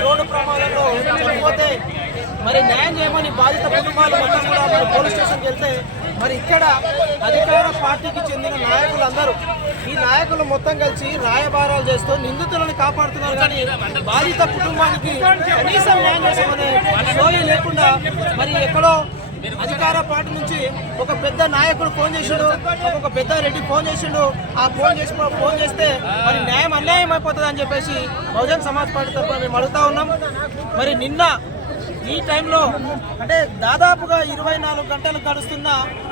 Road ప్రమాదంలో చనిపోతే మరి న్యాయం చేయమని బాధిత కుటుంబాలు మొత్తం కూడా మరి పోలీస్ స్టేషన్కి వెళ్తే మరి ఇక్కడ అధికార పార్టీకి చెందిన నాయకులందరూ ఈ నాయకులు మొత్తం కలిసి రాయబారాలు చేస్తూ నిందితులను కాపాడుతున్నారు కానీ బాధిత కుటుంబానికి కనీసం న్యాయం చేసామనే సోయి లేకుండా మరి ఎక్కడో అధికార పార్టీ నుంచి ఒక పెద్ద నాయకుడు ఫోన్ చేసిండు ఒక పెద్ద రెడ్డి ఫోన్ చేసిండు. ఆ ఫోన్ చేసి ఫోన్ చేస్తే మరి న్యాయం అన్యాయం అయిపోతుంది అని చెప్పేసి బహుజన్ సమాజ్ పార్టీ తరఫున మేము అడుగుతా ఉన్నాం. మరి నిన్న ఈ టైంలో అంటే దాదాపుగా ఇరవై నాలుగు గంటలు గడుస్తున్న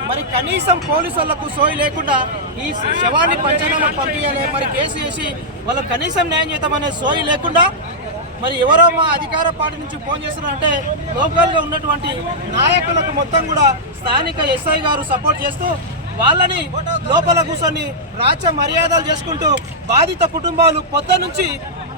మరి కనీసం పోలీసు వాళ్ళకు సోయి లేకుండా ఈ శవాన్ని పంచనామా పంపించాలి మరి కేసు చేసి వాళ్ళకు కనీసం న్యాయం చేద్దామనే సోయి లేకుండా మరి ఎవరో మా అధికార పార్టీ నుంచి ఫోన్ చేస్తున్నారంటే లోకల్గా ఉన్నటువంటి నాయకులకు మొత్తం కూడా స్థానిక ఎస్ఐ గారు సపోర్ట్ చేస్తూ వాళ్ళని లోపల కూర్చొని రాజ్య మర్యాదలు చేసుకుంటూ బాధిత కుటుంబాలు పొద్దు నుంచి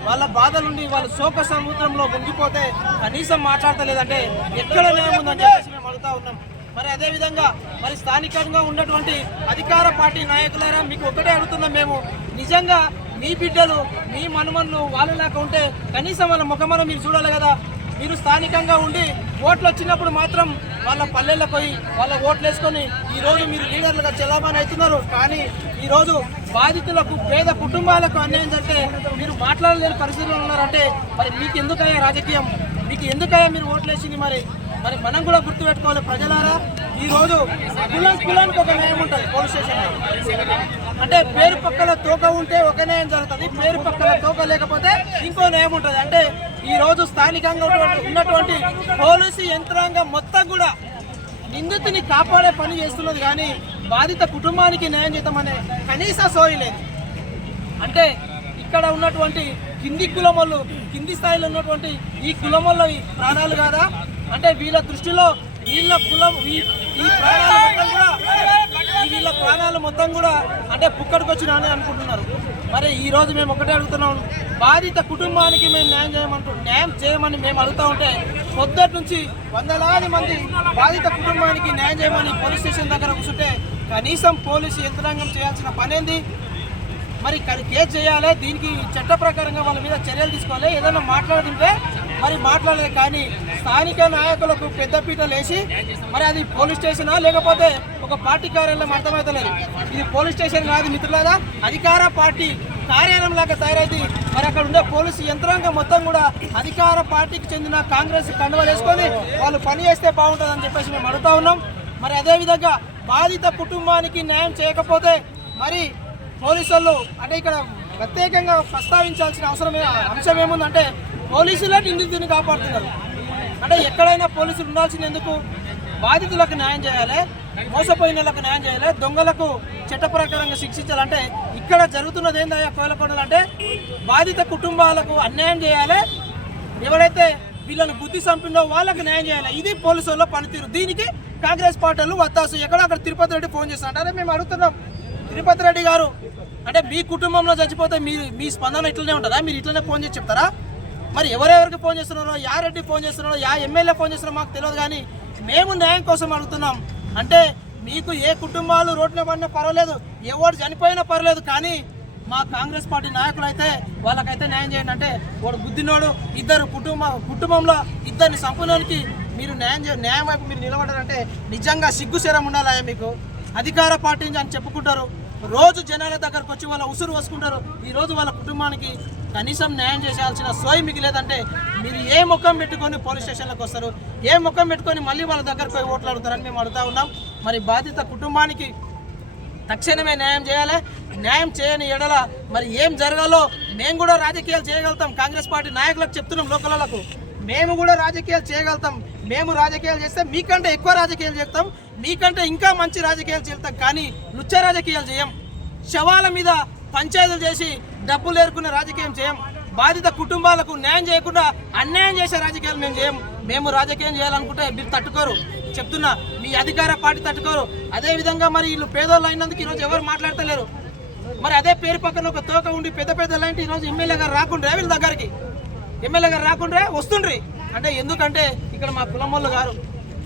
వాళ్ళ బాధ నుండి వాళ్ళ శోక సముద్రంలో మునిగిపోతే కనీసం మాట్లాడతలేదంటే ఎక్కడ న్యాయం ఉందని చెప్పేసి మేము అడుగుతా ఉన్నాం. మరి అదేవిధంగా మరి స్థానికంగా ఉన్నటువంటి అధికార పార్టీ నాయకులారా మీకు ఒకటే అడుగుతున్నాం మేము. నిజంగా మీ బిడ్డలు మీ మనుమన్లు వాళ్ళలాగా ఉంటే కనీసం వాళ్ళ ముఖమనం మీరు చూడాలి కదా. మీరు స్థానికంగా ఉండి ఓట్లు వచ్చినప్పుడు మాత్రం వాళ్ళ పల్లెల్లో పోయి వాళ్ళ ఓట్లు వేసుకొని ఈరోజు మీరు లీడర్లుగా చెల్లమని అవుతున్నారు. కానీ ఈరోజు బాధితులకు పేద కుటుంబాలకు అన్యాయం జరిగితే మీరు మాట్లాడలేని పరిస్థితుల్లో ఉన్నారంటే మరి మీకు ఎందుకయ్యా రాజకీయం? మీకు ఎందుకయ్యా మీరు ఓట్లు వేసింది మరి? మరి మనం కూడా గుర్తుపెట్టుకోవాలి ప్రజలారా. ఈరోజు రోజు కులం కులానికి ఒక న్యాయం ఉంటుంది పోలీస్ స్టేషన్లో. అంటే పేరు పక్కల తోక ఉంటే ఒక న్యాయం జరుగుతుంది పేరు పక్కల తోక లేకపోతే ఇంకో న్యాయం ఉంటుంది. అంటే ఈ రోజు స్థానికంగా ఉన్నటువంటి- ఉన్నటువంటి పోలీసు యంత్రాంగం మొత్తం కూడా నిందితుని కాపాడే పని చేస్తున్నది కానీ బాధిత కుటుంబానికి న్యాయం చేద్దామనే కనీస సోయి లేదు. అంటే ఇక్కడ ఉన్నటువంటి కింది కులమల్లు కింది స్థాయిలో ఉన్నటువంటి ఈ కులం ప్రాణాలు కాదా? అంటే వీళ్ళ దృష్టిలో వీళ్ళ కులం ఈ ప్రాణాలు కూడా వీళ్ళ ప్రాణాలు మొత్తం కూడా అంటే పుక్కడికి అనుకుంటున్నారు. మరి ఈ రోజు మేము ఒకటే అడుగుతున్నాం. బాధిత కుటుంబానికి మేము న్యాయం చేయమంటూ న్యాయం చేయమని మేము అడుగుతా ఉంటే పొద్దుటి నుంచి వందలాది మంది బాధిత కుటుంబానికి న్యాయం చేయమని పోలీస్ స్టేషన్ దగ్గర కూర్చుంటే కనీసం పోలీసు యంత్రాంగం చేయాల్సిన పనేంది? మరి కేసు చేయాలి దీనికి చట్ట ప్రకారంగా వాళ్ళ మీద చర్యలు తీసుకోవాలి ఏదైనా మాట్లాడుతుంటే మరి మాట్లాడలేదు కానీ స్థానిక నాయకులకు పెద్దపీట లేచి మరి అది పోలీస్ స్టేషనా లేకపోతే ఒక పార్టీ కార్యాలయం అర్థమవుతలేదు. ఇది పోలీస్ స్టేషన్ కాదు మిత్రులారా అధికార పార్టీ కార్యాలయం లాగా తయారైంది. మరి అక్కడ ఉండే పోలీసు యంత్రాంగం మొత్తం కూడా అధికార పార్టీకి చెందిన కాంగ్రెస్ కండువలు వేసుకొని వాళ్ళు పని చేస్తే బాగుంటుందని చెప్పేసి మేము అడుగుతా ఉన్నాం. మరి అదేవిధంగా బాధిత కుటుంబానికి న్యాయం చేయకపోతే మరి పోలీసు అంటే ఇక్కడ ప్రత్యేకంగా ప్రస్తావించాల్సిన అవసరం అంశం ఏముందంటే పోలీసులే నిందితుని కాపాడుతున్నారు. అంటే ఎక్కడైనా పోలీసులు ఉండాల్సింది ఎందుకు? బాధితులకు న్యాయం చేయాలి మోసపోయిన న్యాయం చేయాలి దొంగలకు చట్ట ప్రకారంగా శిక్షించాలంటే ఇక్కడ జరుగుతున్నది ఏందయ్యా కోయలకొండలు అంటే బాధిత కుటుంబాలకు అన్యాయం చేయాలి. ఎవరైతే వీళ్ళని బుద్ధి చంపిందో వాళ్ళకి న్యాయం చేయాలి. ఇది పోలీసుల్లో పనితీరు. దీనికి కాంగ్రెస్ పార్టీలు వత్తాసు. ఎక్కడ? అక్కడ తిరుపతి రెడ్డి ఫోన్ చేస్తాను అంటే మేము అడుగుతున్నాం. తిరుపతి రెడ్డి గారు అంటే మీ కుటుంబంలో చచ్చిపోతే మీ మీ స్పందన ఇట్లనే ఉంటుందా? మీరు ఇట్లనే ఫోన్ చేసి చెప్తారా? మరి ఎవరెవరికి ఫోన్ చేస్తున్నారో యా రెడ్డి ఫోన్ చేస్తున్నారో యా ఎమ్మెల్యే ఫోన్ చేస్తున్నారో మాకు తెలియదు కానీ మేము న్యాయం కోసం అడుగుతున్నాం. అంటే మీకు ఏ కుటుంబాలు రోడ్డున పడినా పర్వాలేదు ఎవరు చనిపోయినా పర్వాలేదు కానీ మా కాంగ్రెస్ పార్టీ నాయకులు అయితే వాళ్ళకైతే న్యాయం చేయండి. అంటే వాడు బుద్ధినోడు ఇద్దరు కుటుంబ కుటుంబంలో ఇద్దరిని సంపూర్ణానికి మీరు న్యాయం న్యాయం వైపు మీరు నిలబడారంటే నిజంగా సిగ్గుశరం ఉండాలా మీకు. అధికార పార్టీ అని చెప్పుకుంటారు. రోజు జనాల దగ్గరకు వచ్చి వాళ్ళ ఉసురు వసుకుంటారు ఈరోజు వాళ్ళ కుటుంబానికి కనీసం న్యాయం చేసేయాల్సిన సోయి మీకు లేదంటే మీరు ఏ ముఖం పెట్టుకొని పోలీస్ స్టేషన్లకు వస్తారు? ఏ ముఖం పెట్టుకొని మళ్ళీ వాళ్ళ దగ్గరకు పోయి ఓట్లు అడుగుతారని మేము అడుగుతా ఉన్నాం. మరి బాధిత కుటుంబానికి తక్షణమే న్యాయం చేయాలి. న్యాయం చేయని ఎడల మరి ఏం జరగాలో మేము కూడా రాజకీయాలు చేయగలుగుతాం. కాంగ్రెస్ పార్టీ నాయకులకు చెప్తున్నాం లోకలకు మేము కూడా రాజకీయాలు చేయగలుగుతాం. మేము రాజకీయాలు చేస్తే మీకంటే ఎక్కువ రాజకీయాలు చేస్తాం. మీకంటే ఇంకా మంచి రాజకీయాలు చేస్తాం. కానీ లుచ్చ రాజకీయాలు చేయం. శవాల మీద పంచాయతీలు చేసి డబ్బులు ఏరుకునే రాజకీయం చేయం. బాధిత కుటుంబాలకు న్యాయం చేయకుండా అన్యాయం చేసే రాజకీయాలు మేము చేయం. మేము రాజకీయం చేయాలనుకుంటే మీరు తట్టుకోరు. చెప్తున్నా మీ అధికార పార్టీ తట్టుకోరు. అదే విధంగా మరి వీళ్ళు పేదోళ్ళు అయినందుకు ఈరోజు ఎవరు మాట్లాడతలేరు. మరి అదే పేరు పక్కన ఒక తోక ఉండి పెద్ద పెద్ద లాంటి ఈరోజు ఎమ్మెల్యే గారు రాకుండా వీళ్ళ దగ్గరికి. ఎమ్మెల్యే గారు రాకుండా వస్తుండ్రి. అంటే ఎందుకంటే ఇక్కడ మా కులం వాళ్ళు గారు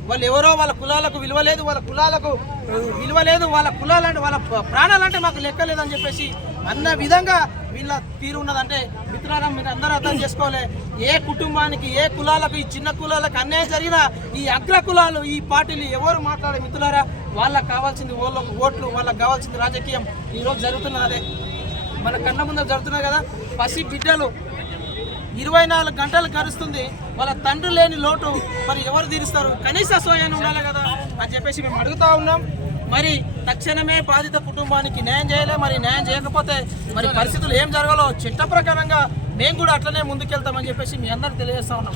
వాళ్ళు ఎవరో వాళ్ళ కులాలకు విలువ లేదు వాళ్ళ కులాలకు విలువలేదు విలువ లేదు వాళ్ళ కులాలంటే వాళ్ళ ప్రాణాలంటే మాకు లెక్క లేదని చెప్పేసి అన్న విధంగా వీళ్ళ తీరు ఉన్నదంటే మిత్రారా మీరు అందరూ అర్థం చేసుకోవాలి. ఏ కుటుంబానికి ఏ కులాలకు ఈ చిన్న కులాలకు అన్యాయం జరిగినా ఈ అగ్ర కులాలు ఈ పార్టీలు ఎవరు మాట్లాడే మిత్రులారా వాళ్ళకి కావాల్సింది ఓళ్ళకు ఓట్లు వాళ్ళకి కావాల్సింది రాజకీయం. ఈరోజు జరుగుతున్నది అదే. మన కన్న ముందర జరుగుతున్నాయి కదా పసి బిడ్డలు. ఇరవై నాలుగు గంటలు గడుస్తుంది. వాళ్ళ తండ్రి లేని లోటు మరి ఎవరు తీరుస్తారు? కనీస సోయాన్ని ఉండాలి కదా అని చెప్పేసి మేము అడుగుతా ఉన్నాం. మరి తక్షణమే బాధిత కుటుంబానికి న్యాయం చేయలే. మరి న్యాయం చేయకపోతే మరి పరిస్థితులు ఏం జరగాలో చట్ట ప్రకారంగా మేము కూడా అట్లనే ముందుకెళ్తామని చెప్పేసి మీ అందరికి తెలియజేస్తా ఉన్నాం.